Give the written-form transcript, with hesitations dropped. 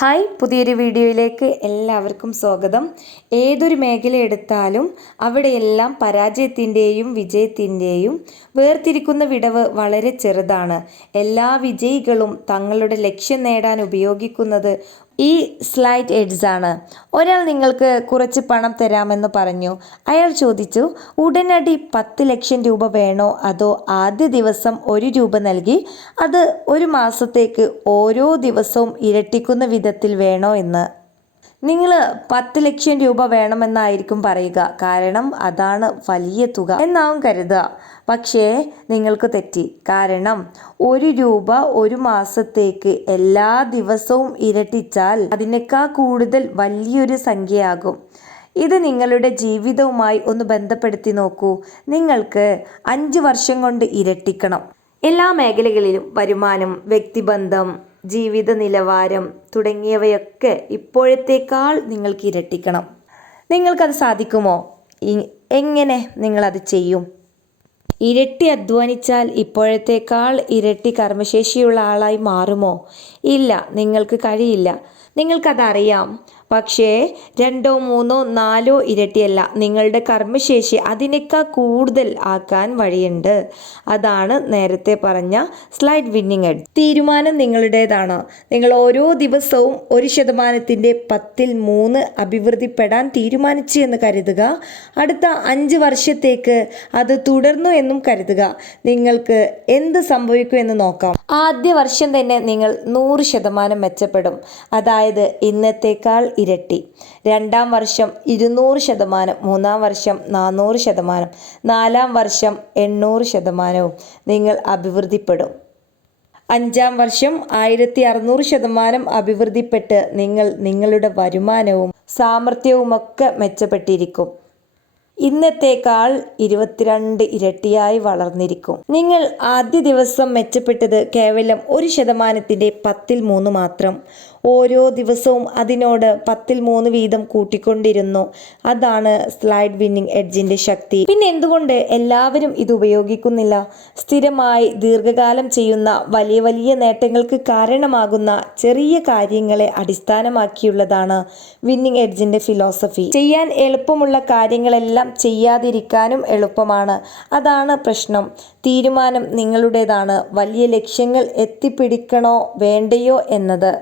Hi, പുതിയൊരു വീഡിയോയിലേക്ക് എല്ലാവർക്കും സ്വാഗതം. ഏതൊരു മേഖല എടുത്താലും അവിടെയെല്ലാം പരാജയത്തിൻ്റെയും വിജയത്തിൻ്റെയും വേർതിരിക്കുന്ന വിടവ് വളരെ ചെറുതാണ്. എല്ലാ വിജയികളും തങ്ങളുടെ ലക്ഷ്യം നേടാൻ ഉപയോഗിക്കുന്നത് ഈ സ്ലൈഡ് എഡ്ജ് ആണ്. ഒരാൾ നിങ്ങൾക്ക് കുറച്ച് പണം തരാമെന്ന് പറഞ്ഞു. അയാൾ ചോദിച്ചു, ഉടനടി 10 ലക്ഷം രൂപ വേണോ, അതോ ആദ്യ ദിവസം 1 രൂപ നൽകി അത് ഒരു മാസത്തേക്ക് ഓരോ ദിവസവും ഇരട്ടിക്കുന്ന വിധത്തിൽ വേണോ എന്ന്. നിങ്ങൾ 10 ലക്ഷം രൂപ വേണമെന്നായിരിക്കും പറയുക, കാരണം അതാണ് വലിയ തുക എന്നാവും കരുതുക. പക്ഷേ നിങ്ങൾക്ക് തെറ്റി. കാരണം 1 രൂപ ഒരു മാസത്തേക്ക് എല്ലാ ദിവസവും ഇരട്ടിച്ചാൽ അതിനേക്കാൾ കൂടുതൽ വലിയൊരു സംഖ്യയാകും. ഇത് നിങ്ങളുടെ ജീവിതവുമായി ഒന്ന് ബന്ധപ്പെടുത്തി നോക്കൂ. നിങ്ങൾക്ക് 5 വർഷം കൊണ്ട് ഇരട്ടിക്കണം. എല്ലാ മേഖലകളിലും വരുമാനം, വ്യക്തിബന്ധം, ജീവിത നിലവാരം തുടങ്ങിയവയൊക്കെ ഇപ്പോഴത്തേക്കാൾ നിങ്ങൾക്ക് ഇരട്ടിക്കണം. നിങ്ങൾക്കത് സാധിക്കുമോ? എങ്ങനെ നിങ്ങളത് ചെയ്യും? ഇരട്ടി അധ്വാനിച്ചാൽ ഇപ്പോഴത്തേക്കാൾ ഇരട്ടി കർമ്മശേഷിയുള്ള ആളായി മാറുമോ? ഇല്ല, നിങ്ങൾക്ക് കഴിയില്ല. നിങ്ങൾക്കതറിയാം. പക്ഷേ 2, 3, 4 ഇരട്ടിയല്ല, നിങ്ങളുടെ കർമ്മശേഷി അതിനേക്കാൾ കൂടുതൽ ആക്കാൻ വഴിയുണ്ട്. അതാണ് നേരത്തെ പറഞ്ഞ സ്ലൈഡ് വിന്നിങ് എഡ്ജ്. തീരുമാനം നിങ്ങളുടേതാണ്. നിങ്ങൾ ഓരോ ദിവസവും 1%, 10ൽ 3 അഭിവൃദ്ധിപ്പെടാൻ തീരുമാനിച്ചു എന്ന് കരുതുക. അടുത്ത 5 വർഷത്തേക്ക് അത് തുടർന്നു എന്നും കരുതുക. നിങ്ങൾക്ക് എന്ത് സംഭവിക്കുമെന്ന് നോക്കാം. ആദ്യ വർഷം തന്നെ നിങ്ങൾ 100% മെച്ചപ്പെടും, അതായത് ഇന്നത്തേക്കാൾ ഇരട്ടി. 2ാം വർഷം 200%, 3ാം വർഷം 400%, 4ാം വർഷം 800% നിങ്ങൾ അഭിവൃദ്ധിപ്പെടും. 5ാം വർഷം 1600% അഭിവൃദ്ധിപ്പെട്ട് നിങ്ങൾ നിങ്ങളുടെ വരുമാനവും സാമർഥ്യവുമൊക്കെ മെച്ചപ്പെട്ടിരിക്കും. ഇന്നത്തേക്കാൾ 22 ഇരട്ടിയായി വളർന്നിരിക്കും. നിങ്ങൾ ആദ്യ ദിവസം മെച്ചപ്പെട്ടത് കേവലം 1%, 10ൽ 3 മാത്രം. ഓരോ ദിവസവും അതിനോട് 10ൽ 3 വീതം കൂട്ടിക്കൊണ്ടിരുന്നു. അതാണ് സ്ലൈഡ് വിന്നിങ് എഡ്ജിന്റെ ശക്തി. പിന്നെ എന്തുകൊണ്ട് എല്ലാവരും ഇത് ഉപയോഗിക്കുന്നില്ല? സ്ഥിരമായി ദീർഘകാലം ചെയ്യുന്ന വലിയ വലിയ നേട്ടങ്ങൾക്ക് കാരണമാകുന്ന ചെറിയ കാര്യങ്ങളെ അടിസ്ഥാനമാക്കിയുള്ളതാണ് വിന്നിങ് എഡ്ജിന്റെ ഫിലോസഫി. ചെയ്യാൻ എളുപ്പമുള്ള കാര്യങ്ങളെല്ലാം ചെയ്യാതിരിക്കാനും എളുപ്പമാണ്. അതാണ് പ്രശ്നം. തീരുമാനം നിങ്ങളുടേതാണ്. വലിയ ലക്ഷ്യങ്ങൾ എത്തിപ്പിടിക്കണോ വേണ്ടയോ എന്നത്.